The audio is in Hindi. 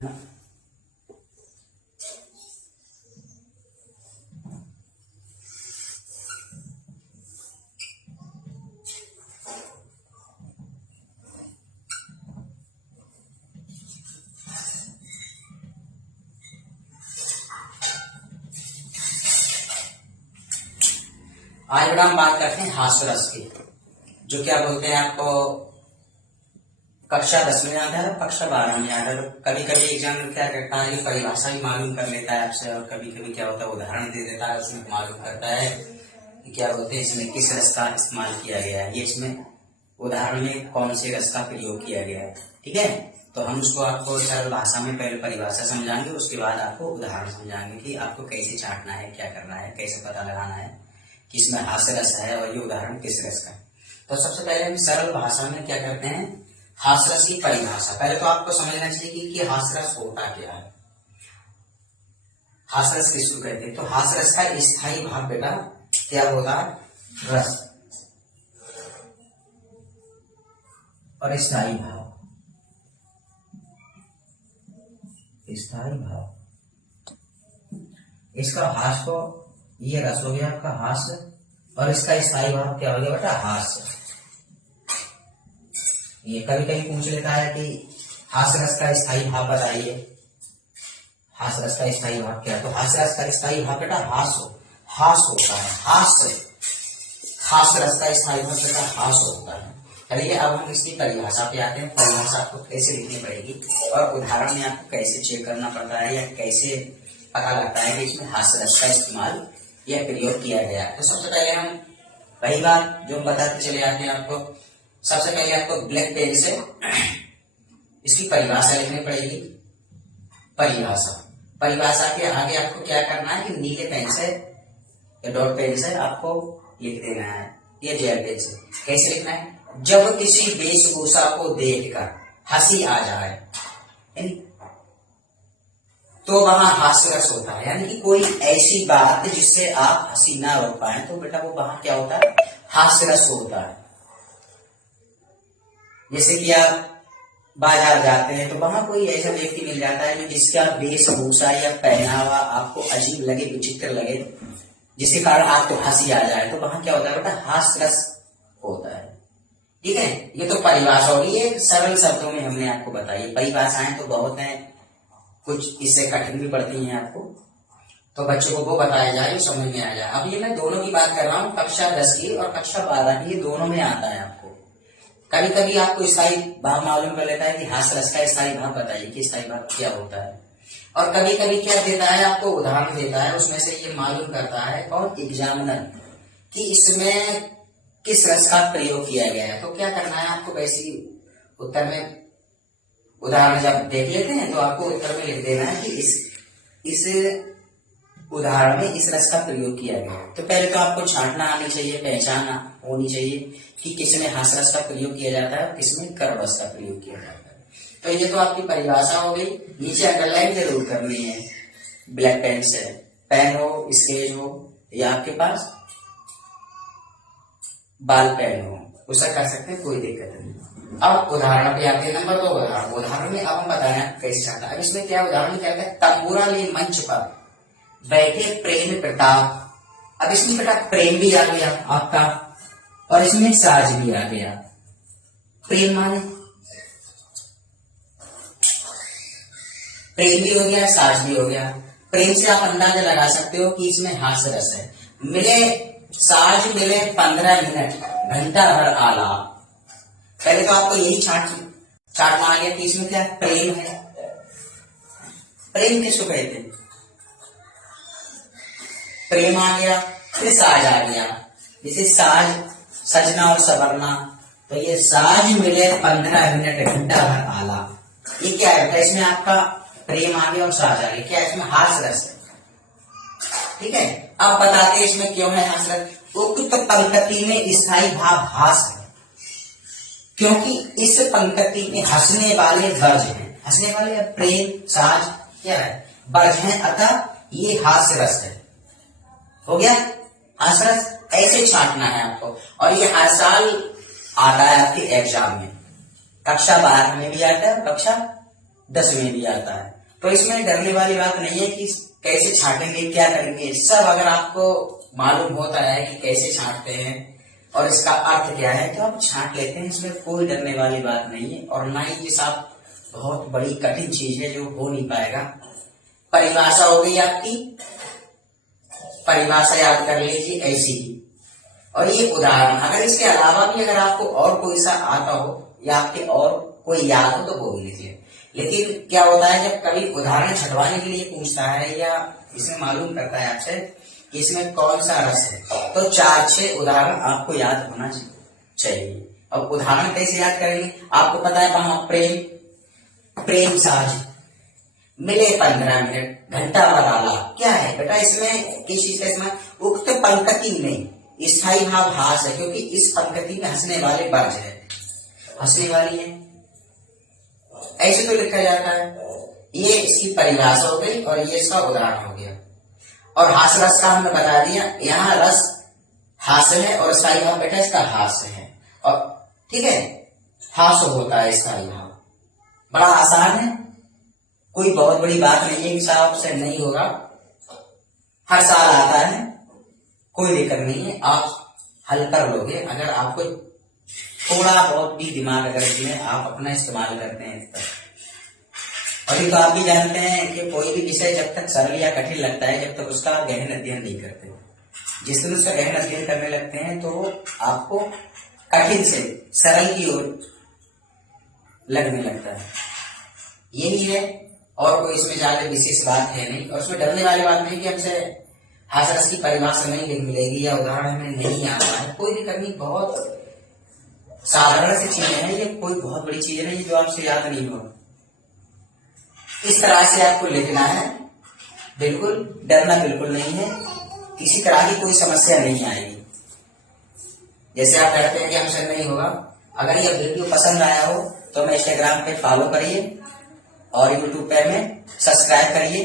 आज बड़ा हम बात करते हैं हास्यरस की, जो क्या बोलते हैं आपको कक्षा 10 में आता है, कक्षा 12 में आता है। कभी कभी एग्जाम में क्या करता है, परिभाषा भी मालूम कर लेता है आपसे, और कभी कभी क्या होता है उदाहरण दे देता है, उसमें मालूम करता है कि क्या बोलते हैं इसमें किस रस का इस्तेमाल किया गया है, ये इसमें उदाहरण में कौन से रस का प्रयोग किया गया है। ठीक है, तो हम उसको आपको सरल भाषा में पहले परिभाषा समझाएंगे, उसके बाद आपको उदाहरण समझाएंगे कि आपको कैसे छांटना है, क्या करना है, कैसे पता लगाना है कि इसमें हास्य रस है और ये उदाहरण किस रस का है। तो सबसे पहले हम सरल भाषा में क्या करते हैं, हास्य रस की परिभाषा। पहले तो आपको समझना चाहिए कि हास्य रस होता क्या है, हास्य रस किसको कहते हैं। तो हास्य रस का स्थायी भाव बेटा क्या होता है, रस और स्थायी भाव। स्थायी भाव, इसका हास्य को, ये रस हो गया आपका हास्य, और इसका स्थायी भाव क्या हो गया बेटा, हास्य। ये कभी कभी पूछ लेता है कि हास्य रस का स्थायी भाव बताइए, हास्य रस का स्थायी भाव क्या है। तो हास्य रस का स्थायी भाव बेटा हास्य होता है, हास्य रस का स्थायी भाव बेटा हास्य होता है। चलिए अब हम इसकी परिभाषा पे आते हैं। परिभाषा आपको कैसे लिखनी पड़ेगी और उदाहरण में आपको कैसे चेक करना पड़ता है या कैसे पता लगता है कि इसमें हास्य रस का इस्तेमाल या प्रयोग किया गया है। तो सबसे पहले हम वही बात जो बताते चले जाते हैं आपको, सबसे पहले आपको ब्लैक पेन से इसकी परिभाषा लिखनी पड़ेगी। परिभाषा के आगे आपको क्या करना है कि नीले पेन से या डॉट पेन से आपको लिख देना है, ये जेल पेन से। कैसे लिखना है, जब किसी वेशभूषा को देखकर हंसी आ जाए तो वहां हास्य रस होता है, यानी कि कोई ऐसी बात जिससे आप हंसी ना रोक पाए तो बेटा वो वहां क्या होता है, हास्य रस होता है। जैसे कि आप बाजार जाते हैं तो वहां कोई ऐसा व्यक्ति मिल जाता है जो जिसका वेशभूषा या पहनावा आपको अजीब लगे, विचित्र लगे, जिसके कारण आपको हंसी आ जाए, तो वहां क्या होता है बेटा, हास्य रस होता है। ठीक है, ये तो परिभाषा होगी, ये सरल शब्दों में हमने आपको बताई। परिभाषाएं तो बहुत हैं, कुछ इससे कठिन भी पड़ती हैं आपको, तो बच्चों को वो बताया जाए जो समझ में आ जाए। अब ये मैं दोनों की बात कर रहा हूँ, कक्षा 10 की और कक्षा 12 की, ये दोनों में आता है आपको। कभी कभी आपको स्थायी भाव मालूम कर लेता है कि हास्य रस का स्थायी भाव बताइए कि स्थायी भाव क्या होता है, और कभी कभी क्या देता है आपको, उदाहरण देता है, उसमें से ये मालूम करता है कौन, एग्जामिनर, कि इसमें किस रस का प्रयोग किया गया है। तो क्या करना है आपको, वैसी उत्तर में उदाहरण जब देख लेते हैं तो आपको उत्तर में लिख देना है कि इस उदाहरण में इस रस का प्रयोग किया गया है। तो पहले तो आपको छांटना आनी चाहिए, पहचान होनी चाहिए कि किसमें हास्य रस का प्रयोग किया जाता है और किसमें कर्व रस का प्रयोग किया जाता है। तो ये तो आपकी परिभाषा हो गई। नीचे अंडरलाइन जरूर करनी है ब्लैक पेन से, पेन हो, स्केच हो, या आपके पास बाल पेन हो, उसे कर सकते हैं, कोई दिक्कत नहीं। अब उदाहरण पे आते हैं, नंबर 2 उदाहरण में अब हम बताना कैसे छांटा। अब इसमें क्या उदाहरण कहते हैं, तंबूरा ले मंच पर बैठे प्रेम प्रताप। अब इसमें बेटा प्रेम भी आ गया आपका और इसमें साज भी आ गया। प्रेम माने प्रेम भी हो गया, साज भी हो गया। प्रेम से आप अंदाजा लगा सकते हो कि इसमें हास्य रस है। मिले साज मिले 15 मिनट, घंटा भर आलाप। पहले तो आपको यही चार्ट मान लिया कि इसमें क्या प्रेम है। प्रेम किसको कहते हैं, प्रेम आ गया, फिर साज आ गया। जैसे साज, सजना और सवरना, तो ये साज मिले 15 मिनट, घंटा भर आलाप। ये क्या है, इसमें आपका प्रेम आ गया और साज आ गया, क्या इसमें हास्य रस है। ठीक है, अब बताते हैं इसमें क्यों है हास्य रस। उक्त पंक्ति में स्थायी भाव हास्य है, क्योंकि इस पंक्ति में हंसने वाले वर्ज हैं, हंसने वाले प्रेम साज क्या है, वर्ज हैं, अतः ये हास्य रस है। हो गया हास्य रस। ऐसे छांटना है आपको, और ये हर साल आता है आपके एग्जाम में, कक्षा 12 में भी आता है, कक्षा 10 में भी आता है। तो इसमें डरने वाली बात नहीं है कि कैसे छांटेंगे, क्या करेंगे, सब अगर आपको मालूम होता है कि कैसे छांटते हैं और इसका अर्थ क्या है तो आप छांट लेते हैं। इसमें कोई डरने वाली बात नहीं है और ना ही ये साहब बहुत बड़ी कठिन चीज है जो हो नहीं पाएगा। परिभाषा हो गई आपकी, परिभाषा याद कर लीजिए ऐसी ही। और ये उदाहरण, अगर इसके अलावा भी अगर आपको और कोई सा आता हो या आपके और कोई याद हो तो वो भी लिखिए। लेकिन क्या होता है जब कभी उदाहरण छटवाने के लिए पूछता है या इसमें मालूम करता है आपसे कि इसमें कौन सा रस है, तो 4-6 उदाहरण आपको याद होना चाहिए। अब उदाहरण कैसे याद करेंगे, आपको पता है वहां प्रेम साज, मिले 15 मिनट, घंटा बराला, क्या है बेटा इसमें किस चीज का इसमें, उक्त पंक्ति में स्थायी भाव हास है क्योंकि इस पंक्ति में हंसने वाले वर्ज है, हंसने वाली है, ऐसे तो लिखा जाता है। ये इसकी परिभाषा हो गई और ये इसका उदाहरण हो गया। और हास रस का हमने बता दिया, यहाँ रस हास्य है और स्थायी भाव बेटा इसका हास्य है। और ठीक है, हास्य होता है स्थायी भाव, बड़ा आसान है, कोई बहुत बड़ी बात नहीं है कि साहब से नहीं होगा, हर साल आता है, कोई दिक्कत नहीं है, आप हल कर लोगे अगर आपको थोड़ा बहुत भी दिमाग अगर इसमें आप अपना इस्तेमाल करते हैं तब। और ये तो आप भी जानते हैं कि कोई भी विषय जब तक सरल या कठिन लगता है जब तक उसका गहन अध्ययन नहीं करते, जिस दिन उसका गहन अध्ययन करने लगते हैं तो आपको कठिन से सरल की ओर लगने लगता है। यही है, और कोई इसमें ज्यादा विशेष बात है नहीं। और उसमें डरने वाली बात नहीं कि हमसे हास की परिभाषा नहीं मिलेगी या उदाहरण हमें नहीं आता है, कोई दिक्कत नहीं, बहुत साधारण सी चीजें हैं, ये कोई बहुत बड़ी चीज नहीं जो आपसे याद नहीं हो। इस तरह से आपको लिखना है, बिल्कुल डरना बिल्कुल नहीं है, किसी तरह की कोई समस्या नहीं आएगी। जैसे आप कहते हैं कि हमसे नहीं होगा, अगर ये वीडियो पसंद आया हो तो हमें इंस्टाग्राम पे फॉलो करिए और यूट्यूब पे हमें सब्सक्राइब करिए।